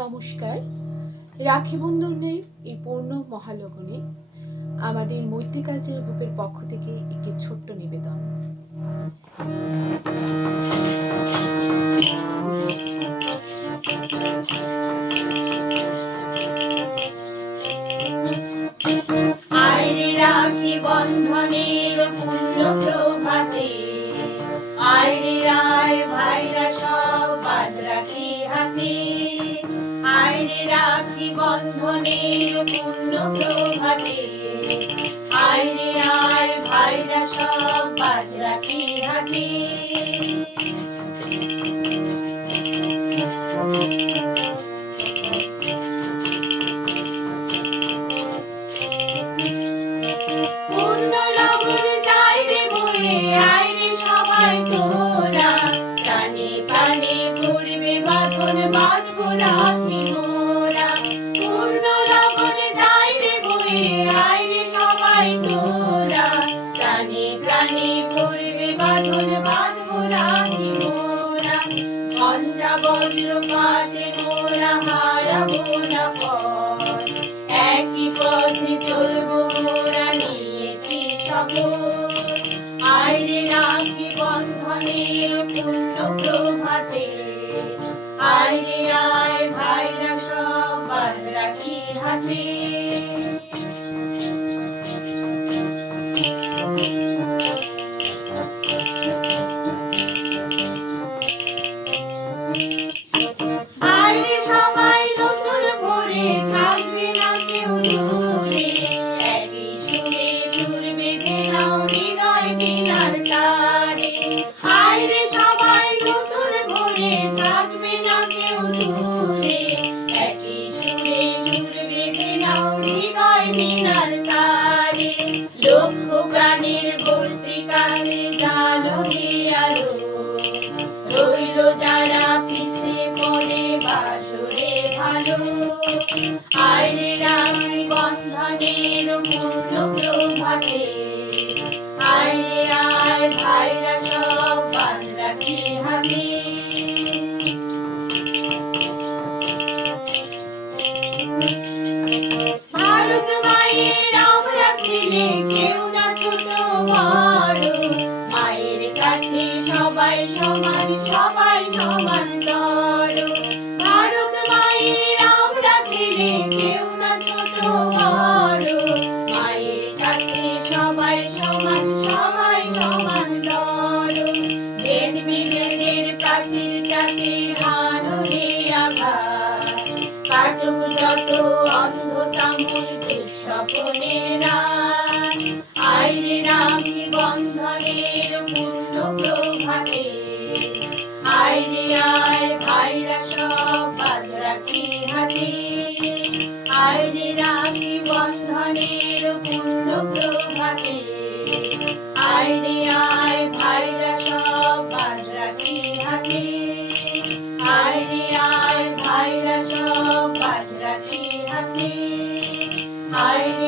নমস্কার। রাখি বন্ধনের এই পূর্ণ মহালগনে আমাদের মৈত্রী কালচার গ্রুপের পক্ষ থেকে একটি ছোট্ট নিবেদন। আইরে রাখি বন্ধনের পূর্ণ প্রভাতে, আইরে আয় ভাইরা সব বাদ রাখি হাতে। আইরে রাখি বন্ধনের পূর্ণ প্রভাতে, আইরে আয় ভাইরা সব বাদ রাখি হাতে। রাখি মোরা পূর্ণ লগনে যাই রে বয়ে, আইরে সবাই তোরা প্রাণে প্রাণে পড়বে বাঁধন, বাঁধবো রাখি মোরা। ঘণ্টা বজ্রপাতে মোরা হারাবো না পথ, একই পথে চলবো মোরা নিয়েছি শপথ। আইরে রাখি বন্ধনের পূর্ণ প্রভাতে, আইরে আয় ভাইরা সব বাদ রাখি হাতে। আইরে সবাই নতুন ভোরে, থাকবে না কেউ দূরে, একই সুরে সুর বেঁধে নাও হৃদয় বীণার তারে। আইরে সবাই নতুন ভোরে, থাকবে না কেউ দূরে, একই সুরে সুর বেঁধে নাও হৃদয় বীণার তারে। লক্ষ প্রাণের বর্ষিকালে জালো যে আলো, রইল যারা পিছে পড়ে বাসরে ভালো। আইরে রাখি বন্ধনের পূর্ণ প্রভাতে, আইরে আয় ভাইরা সব বাদ রাখি হাতে। ভারত মায়ের আমরা ছেলে, কেউ না ছোট বড়, মায়ের কাছে সবাই সমান, সবাই সমান তর। ভারত মায়ের আমরা ছেলে, কেউ না ছোট বড়, মায়ের কাছে সবাই সমান, সবাই সমান তর। বেদ বিভেদের প্রাচীর যাতে আলোরে আঘাত, কাটুক যত অন্ধ তামুল দুঃস্বপ্নের রাত। আইরে রাখি বন্ধনের পূর্ণ প্রভাতে, আইরে আয় ভাইরা সব বাদ রাখি হাতে। আইরে রাখি বন্ধনের পূর্ণ প্রভাতে, আইরে আয় ভাইরা সব বাদ রাখি হাতে। আইরে আয় ভাইরা সব বাদ রাখি হাতে। আইরে